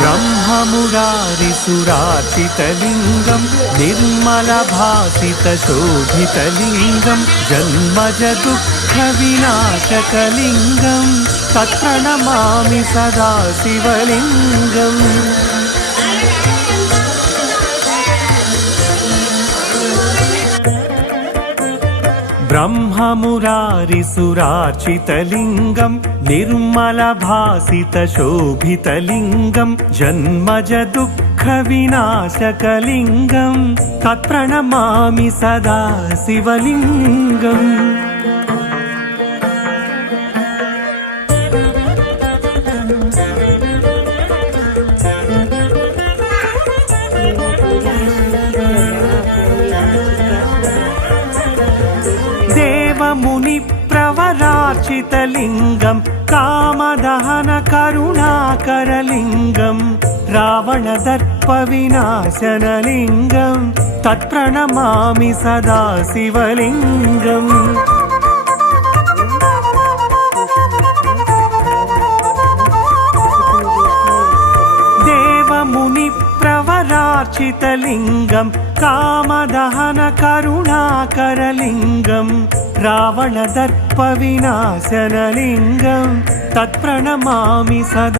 ब्रह्ममुरारिसुरार्चितलिङ्गं निर्मलभासितशोभितलिङ्गं जन्मजदुःखविनाशकलिङ्गं तत्प्रणमामि सदा शिवलिङ्गम्। ब्रह्ममुरारिसुरार्चितलिङ्गं निर्मलभासितशोभितलिङ्गं जन्मजदुःखविनाशकलिङ्गं तत्प्रणमामि सदा शिवलिङ्गम्। मुनिप्रवरार्चितलिङ्गं कामदहनकरुणाकरलिङ्गं रावणदर्पविनाशनलिङ्गं तत्प्रणमामि सदा शिवलिङ्गम्। देवमुनिप्रवरार्चितलिङ्गं कामदहनकरुणाकरलिङ्गं रावणदर्पविनाशनलिङ्गं तत्प्रणमामि सदा।